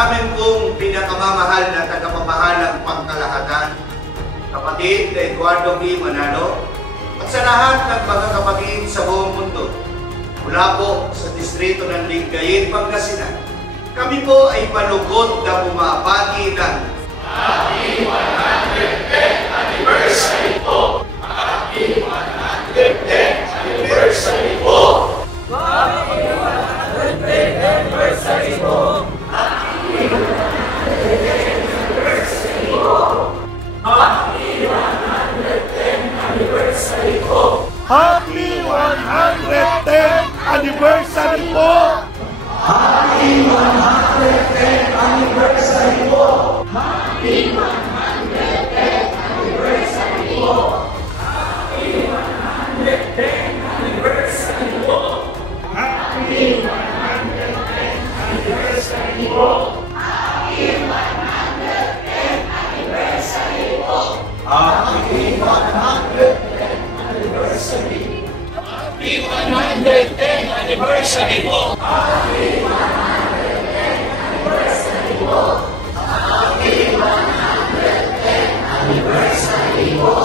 amin pong pinakamamahal na tagapamahalang pangkalahatan, kapatid na Eduardo P. Manalo, at sa lahat ng mga kapatid sa buong mundo, mula po sa distrito ng Lingayen, Pangasinan, kami po ay malugod na bumabati ng Happy 110th Anniversary po! Happy 110th Anniversary po! Happy 110th Anniversary po! Happy 110th Anniversary po! Happy 110th Anniversary po! Happy 110th Anniversary po! Happy 110th Anniversary po! Happy 110th Anniversary po! Happy 110th Anniversary po! Happy 110th Anniversary po! Happy 110th Anniversary po! Happy 110th Anniversary! Happy 110th Anniversary po! Happy 110th Anniversary po! Happy 110th Anniversary po!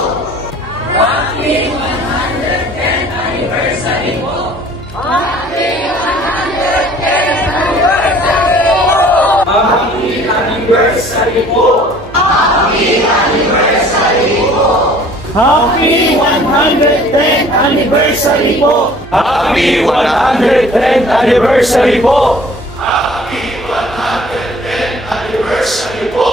Happy 110th Anniversary po! Happy 110th Anniversary po! Happy Anniversary po! Happy Anniversary po! Happy 110th Anniversary po! Happy 110th Anniversary po! Happy 110th Anniversary po!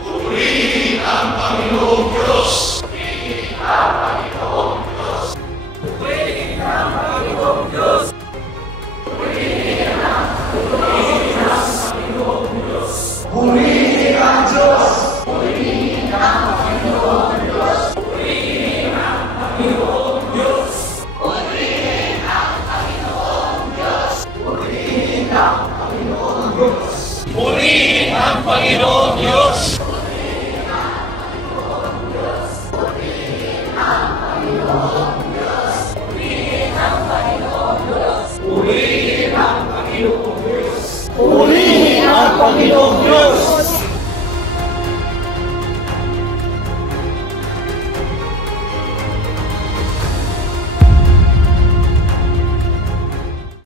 Purihin ang Panginoong Diyos! Purihin ang Panginoong Diyos! Purihin ang Panginoong Diyos! Purihin ang Panginoong Diyos! Purihin ang Diyos! Purihin ang Panginoong Diyos! Purihin ang Panginoong Diyos! Purihin ang Panginoong Diyos! Purihin ang Panginoong Diyos! Purihin ang Panginoong Diyos! Purihin ang Panginoong Diyos! Purihin ang Panginoong Diyos! Purihin ang Panginoong Diyos! Purihin ang Panginoong Diyos!